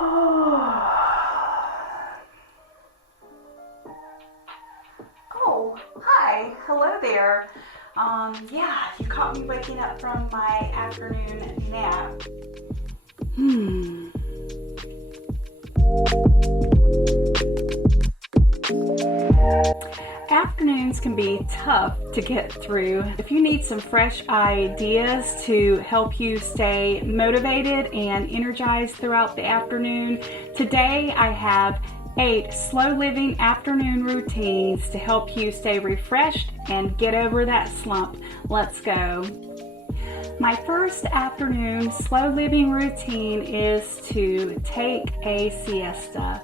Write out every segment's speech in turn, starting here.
Oh, hi. Hello there. Yeah, you caught me waking up from my afternoon nap. Afternoons can be tough to get through. If you need some fresh ideas to help you stay motivated and energized throughout the afternoon, today I have 8 slow living afternoon routines to help you stay refreshed and get over that slump. Let's go. My first afternoon slow living routine is to take a siesta.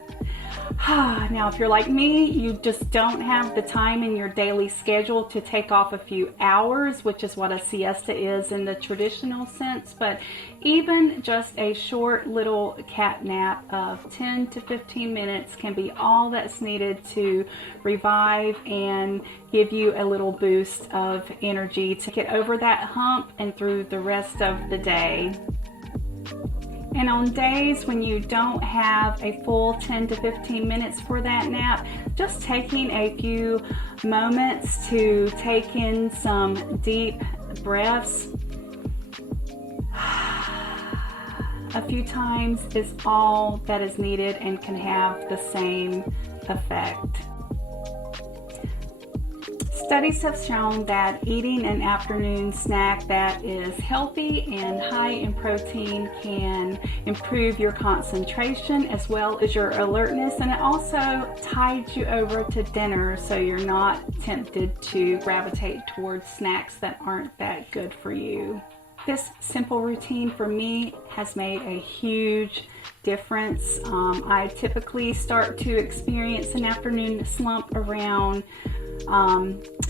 Now, if you're like me, you just don't have the time in your daily schedule to take off a few hours, which is what a siesta is in the traditional sense, but even just a short little cat nap of 10 to 15 minutes can be all that's needed to revive and give you a little boost of energy to get over that hump and through the rest of the day. And on days when you don't have a full 10 to 15 minutes for that nap, just taking a few moments to take in some deep breaths a few times is all that is needed and can have the same effect. Studies have shown that eating an afternoon snack that is healthy and high in protein can improve your concentration as well as your alertness, and it also tides you over to dinner so you're not tempted to gravitate towards snacks that aren't that good for you. This simple routine for me has made a huge difference. I typically start to experience an afternoon slump around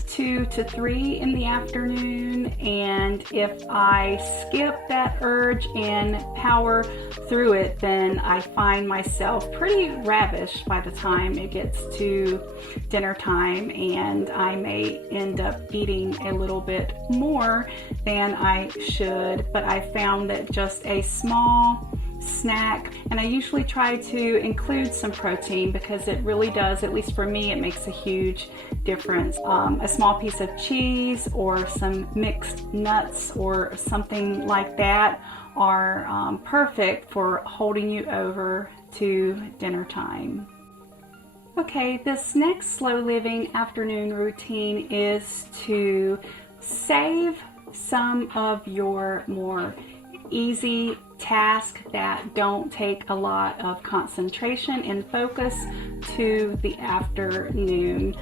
2 to 3 in the afternoon, and if I skip that urge and power through it, then I find myself pretty ravished by the time it gets to dinner time, and I may end up eating a little bit more than I should. But I found that just a small snack, and I usually try to include some protein because it really does, at least for me, it makes a huge difference. A small piece of cheese or some mixed nuts or something like that are perfect for holding you over to dinner time. Okay, this next slow living afternoon routine is to save some of your more easy tasks that don't take a lot of concentration and focus to the afternoon.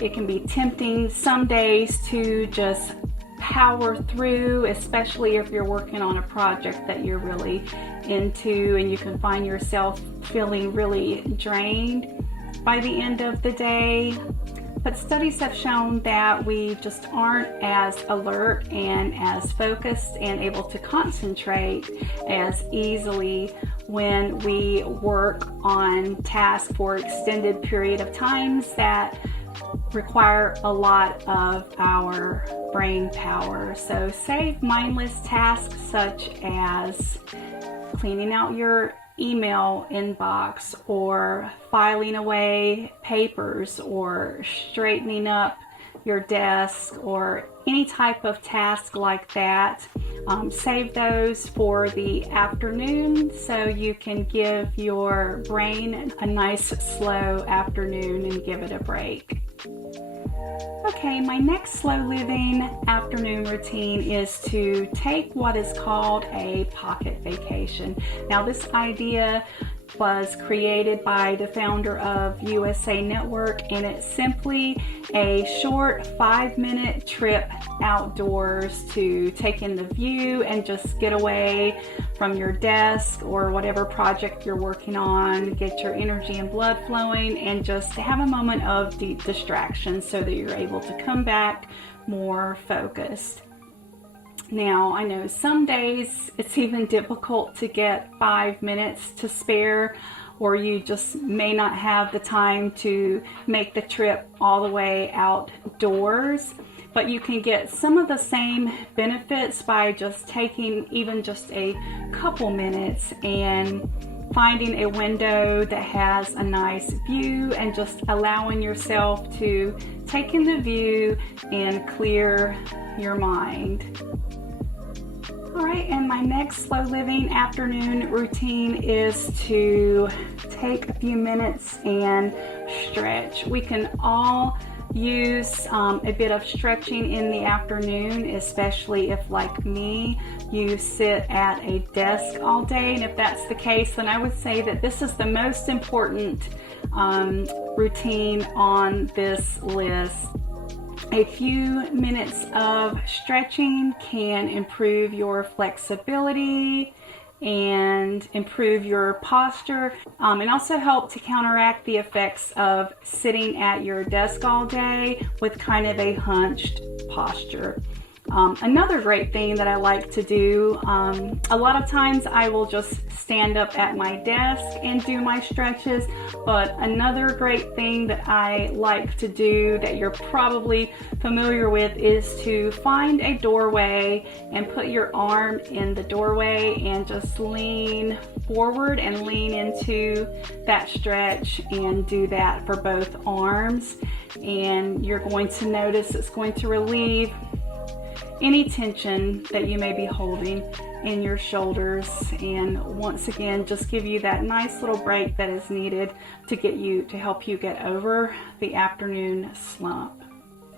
It can be tempting some days to just power through, especially if you're working on a project that you're really into and you can find yourself feeling really drained by the end of the day. But studies have shown that we just aren't as alert and as focused and able to concentrate as easily when we work on tasks for extended period of times that require a lot of our brain power. So save mindless tasks such as cleaning out your email inbox or filing away papers or straightening up your desk or any type of task like that. Save those for the afternoon so you can give your brain a nice slow afternoon and give it a break. Okay, my next slow living afternoon routine is to take what is called a pocket vacation. Now, this idea was created by the founder of USA Network, and it's simply a short 5-minute trip outdoors to take in the view and just get away from your desk or whatever project you're working on, get your energy and blood flowing, and just have a moment of deep distraction so that you're able to come back more focused. Now, I know some days it's even difficult to get 5 minutes to spare, or you just may not have the time to make the trip all the way outdoors. But you can get some of the same benefits by just taking even just a couple minutes and finding a window that has a nice view and just allowing yourself to take in the view and clear your mind. All right, and my next slow living afternoon routine is to take a few minutes and stretch. We can all use a bit of stretching in the afternoon, especially if, like me, you sit at a desk all day. And if that's the case, then I would say that this is the most important routine on this list. A few minutes of stretching can improve your flexibility and improve your posture, and also help to counteract the effects of sitting at your desk all day with kind of a hunched posture. Another great thing that I like to do, a lot of times I will just stand up at my desk and do my stretches, but another great thing that I like to do that you're probably familiar with is to find a doorway and put your arm in the doorway and just lean forward and lean into that stretch and do that for both arms. And you're going to notice it's going to relieve any tension that you may be holding in your shoulders, and once again just give you that nice little break that is needed to help you get over the afternoon slump.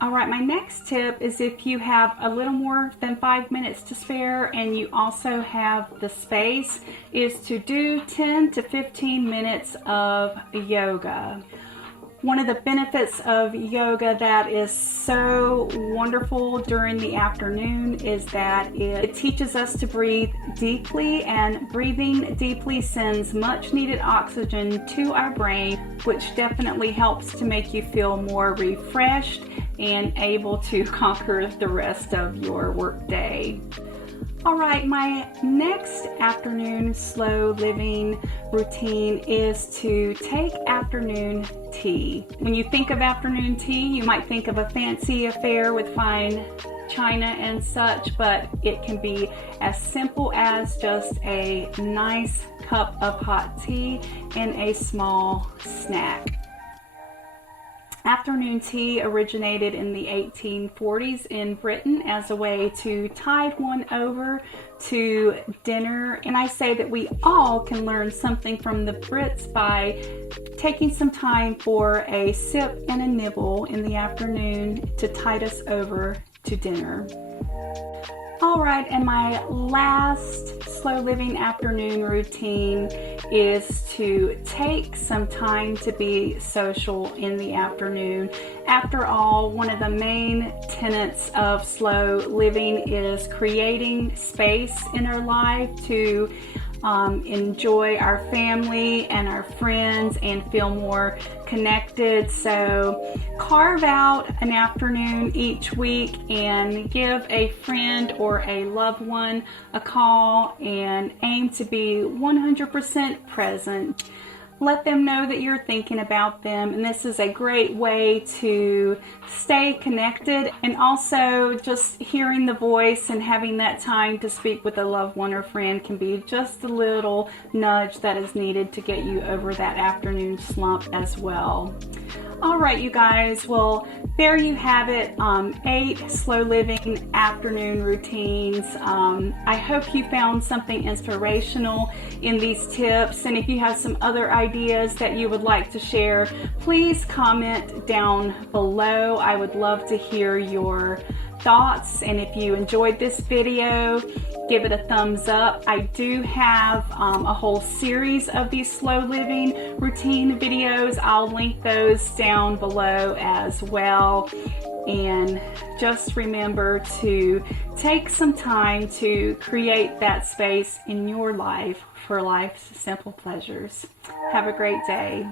All right, my next tip is if you have a little more than 5 minutes to spare and you also have the space, is to do 10 to 15 minutes of yoga. One of the benefits of yoga that is so wonderful during the afternoon is that it teaches us to breathe deeply, and breathing deeply sends much needed oxygen to our brain, which definitely helps to make you feel more refreshed and able to conquer the rest of your workday. All right, my next afternoon slow living routine is to take afternoon tea. When you think of afternoon tea, you might think of a fancy affair with fine china and such, but it can be as simple as just a nice cup of hot tea and a small snack. Afternoon tea originated in the 1840s in Britain as a way to tide one over to dinner, and I say that we all can learn something from the Brits by taking some time for a sip and a nibble in the afternoon to tide us over to dinner. All right, and my last slow living afternoon routine is to take some time to be social in the afternoon. After all, one of the main tenets of slow living is creating space in our life to enjoy our family and our friends and feel more connected. So carve out an afternoon each week and give a friend or a loved one a call and aim to be 100% present. Let them know that you're thinking about them, and this is a great way to stay connected, and also just hearing the voice and having that time to speak with a loved one or friend can be just a little nudge that is needed to get you over that afternoon slump as well. All right, you guys, well, there you have it, 8 slow living afternoon routines. I hope you found something inspirational in these tips, and if you have some other ideas that you would like to share, please comment down below. I would love to hear your thoughts, and if you enjoyed this video, give it a thumbs up. I do have a whole series of these slow living routine videos. I'll link those down below as well. And just remember to take some time to create that space in your life for life's simple pleasures. Have a great day.